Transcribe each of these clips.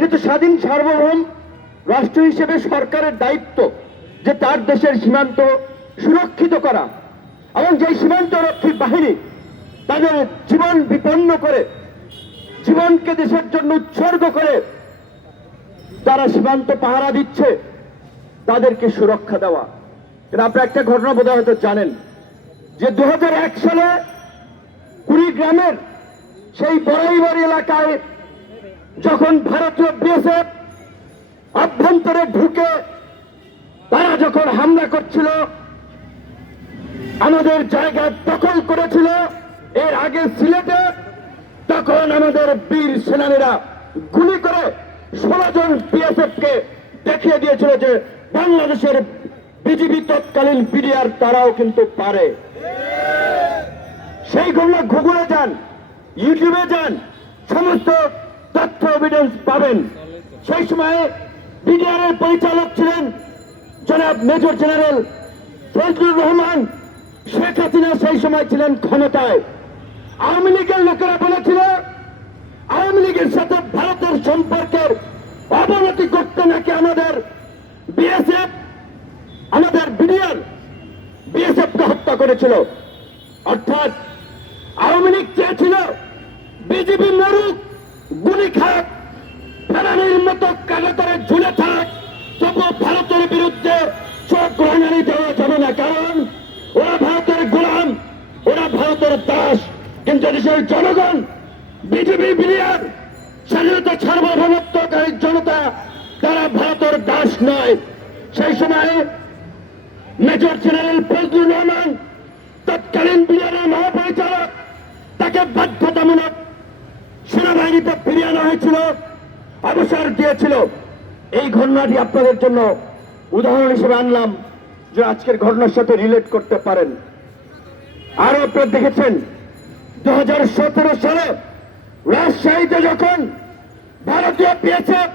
এটা তো স্বাধীন সার্বভৌম রাষ্ট্র হিসেবে সরকারের দায়িত্ব যে তার দেশের সীমান্ত সুরক্ষিত করা, এবং যে সীমান্ত রক্ষী বাহিনী তাদের জীবন বিপন্ন করে, জীবনকে দেশের জন্য উৎসর্গ করে তারা সীমান্ত পাহারা দিচ্ছে, তাদেরকে সুরক্ষা দেওয়া। এটা আপনি একটা ঘটনা বোধহয় হয়তো জানেন যে 2001 সালে কুড়িগ্রামের সেই বড়াইবাড়ি এলাকায় যখন ভারতীয় বিএসএফ অভ্যন্তরে ঢুকে তারা যখন হামলা করছিল, আমাদের জায়গা দখল করেছিল, এর আগে সিলেটে, তখন আমাদের বীর সেনানীরা গুলি করে 16 জন বিএসএফ কে দেখিয়ে দিয়েছিল যে বাংলাদেশের বিজিবি তৎকালীন পিডিআর তারাও কিন্তু পারে। সেই ঘটনা গুগলে যান, ইউটিউবে যান, সমস্ত তথ্য এভিডেন্স পাবেন। সেই সময়ে পিডিআর এর পরিচালক ছিলেন জনাব মেজর জেনারেল ফজলুর রহমান। শেখ হাসিনা সেই সময় ছিলেন ক্ষমতায়। আওয়ামী লীগের লোকেরা বলেছিল আওয়ামী লীগের সাথে ভারতের সম্পর্কের অবনতি করতে নাকি আমাদের বিএসএফ, আমাদের বিডিআর বিএসএফ কে হত্যা করেছিল। অর্থাৎ আওয়ামী লীগ চেয়েছিল বিজেপি মরুক, গুলি খাক, ফেরানির মতো কাগজে ঝুলে থাক, তবু ভারতের বিরুদ্ধে চোখ রাঙানি দেওয়া যাবে না, কারণ ওরা ভারতের গোলাম, ওরা ভারতের দাস। কিন্তু দেশের জনগণ, বিজেপি বিডিআর, স্বাধীনতা সার্বভৌমত্বকারী জনতা, তারা ভারতের দাস নয়। সেই সময়ে মেজর জেনারেল ফজলুর রহমান তৎকালীন বিডিআরের মহাপরিচালক, তাকে বাধ্যতামূলক সেনাবাহিনীতে ফিরিয়ে আনা হয়েছিল, অবসর দিয়েছিল। এই ঘটনাটি আপনাদের জন্য উদাহরণ হিসেবে আনলাম যে আজকের ঘটনার সাথে রিলেট করতে পারেন। আরো আপনারা দেখেছেন 2017 সালে রাজশাহীতে যখন ভারতীয় বিএসএফ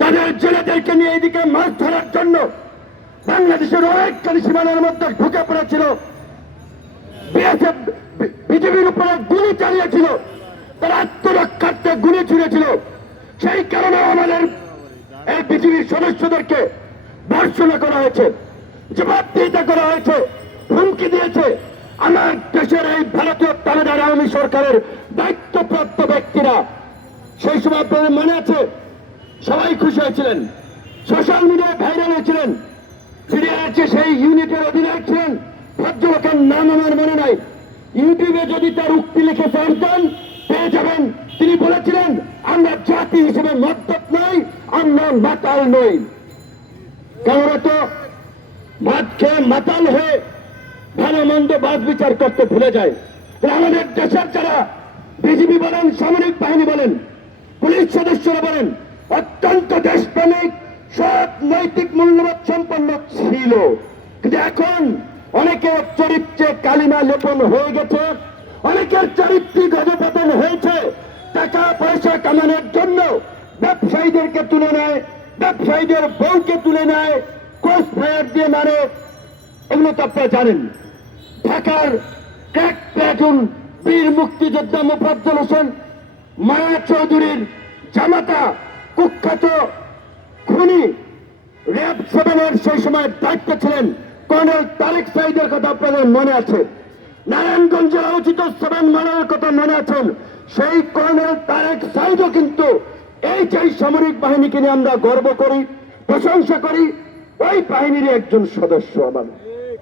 তাদের জেলেদেরকে নিয়ে এদিকে মাছ ধরার জন্য বাংলাদেশের অনেকখানি সীমানার মধ্যে ঢুকে পড়েছিল, বিএসএফ বিজেপির উপরে গুলি চালিয়েছিল, তারা আত্মরক্ষার্থে গুলি ছুড়েছিল। সেই কারণে আমাদের এই বিজেপির সদস্যদেরকে ধর্ষণা করা হয়েছে, জবাবদিহিতা করা হয়েছে, হুমকি দিয়েছে। আমার দেশের এই ভারতীয় তালেদার আওয়ামী সরকারের দায়িত্বপ্রাপ্ত ব্যক্তিরা, সেই সময় আপনাদের মনে আছে, সবাই খুশি হয়েছিলেন, সোশ্যাল মিডিয়ায় ভাইরাল হয়েছিলেন। ফিরে আছে সেই ইউনিটের অধিনায়ক ছিলেন, ভদ্রলোকের নাম আমার মনে নাই, ইউটিউবে যদি তার উক্তি লিখে চান পেয়ে যাবেন। তিনি বলেছিলেন, আমরা জাতি হিসেবে মদ্যপ নই, আমরা মাতাল নই। কারণ তো ভাত খেয়ে মাতাল হয়ে ভালো মন্দ বাদ বিচার করতে ভুলে যায়। আমাদের দেশের যারা বিজিবি বলেন, সামরিক বাহিনী বলেন, পুলিশ সদস্যরা বলেন, অত্যন্ত দেশপ্রেমিক, সৎ, নৈতিক মূল্যবোধ সম্পন্ন ছিল। কিন্তু এখন অনেকের চরিত্রে কালিমা লেপন হয়ে গেছে, অনেকের চরিত্রিক অধঃপতন হয়েছে। টাকা পয়সা কামানোর জন্য ব্যবসায়ীদেরকে তুলে নেয়, ব্যবসায়ীদের বউকে তুলে নেয়, ক্রস ফায়ার দিয়ে মারে। এগুলো তো আপনারা জানেন। ঢাকার ক্র্যাক প্লাটুন বীর মুক্তিযোদ্ধা মোফাজ্জল হোসেন মায়া চৌধুরীর জামাতা, কুখ্যাত খুনি র্যাব 7-এর সেই সময় দায়িত্ব ছিলেন কর্নেল তারেক সাইদের কথা আপনাদের মনে আছে। নারায়ণগঞ্জের আলোচিত 7 মারার কথা মনে আছেন। সেই কর্নেল তারেক সাইদও কিন্তু এই যে সামরিক বাহিনীকে নিয়ে আমরা গর্ব করি, প্রশংসা করি, ওই বাহিনীর একজন সদস্য। আমার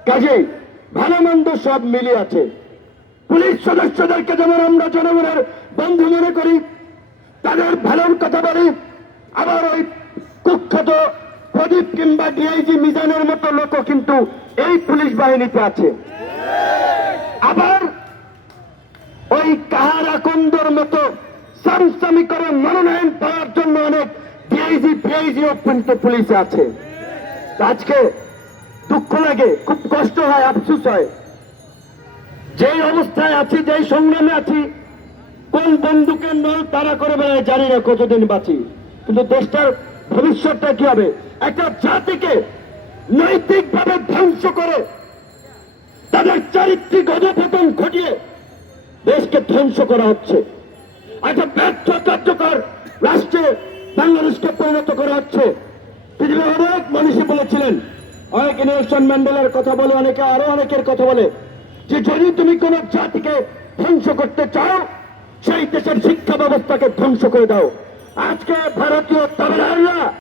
কাজেই ভালো মন্দ সব মিলে আছে। পুলিশ সদস্যদেরকে যেমন আমরা জনগণের বন্ধু মনে করি, তাদের ভালোর কথা বলি, আবার ওই কুখ্যাত প্রদীপ কিংবা ডিআইজি মিজানের মতো লোকও কিন্তু এই পুলিশ বাহিনীতে আছে। আবার ওই কাহারা কুন্দর মতো সামসামি করে মনোনয়ন পাওয়ার জন্য অনেক ডিআইজি পিআইজিও কিন্তু পুলিশে আছে। আজকে দুঃখ লাগে, খুব কষ্ট হয়, আফসোস হয়, যেই অবস্থায় আছি, যেই সংগ্রামে আছি, কোন বন্দুকের নল তারা করে বেড়ায় জানি না কতদিন বাঁচি। কিন্তু দেশটার ভবিষ্যৎটা কি হবে? একটা জাতিকে নৈতিকভাবে ধ্বংস করে, তাদের চারিত্রিক অধঃপতন ঘটিয়ে দেশকে ধ্বংস করা হচ্ছে। একটা ব্যর্থ কার্যকর রাষ্ট্রে বাংলাদেশকে পরিণত করা হচ্ছে। পৃথিবীর অনেক মানুষই বলেছিলেন, অনেকে নেলসন ম্যান্ডেলার কথা বলে, অনেকে আরো অনেকের কথা বলে, যে যদি তুমি কোন জাতিকে ধ্বংস করতে চাও সেই দেশের শিক্ষা ব্যবস্থাকে ধ্বংস করে দাও। আজকে ভারতীয় তামিলনাড়ুরা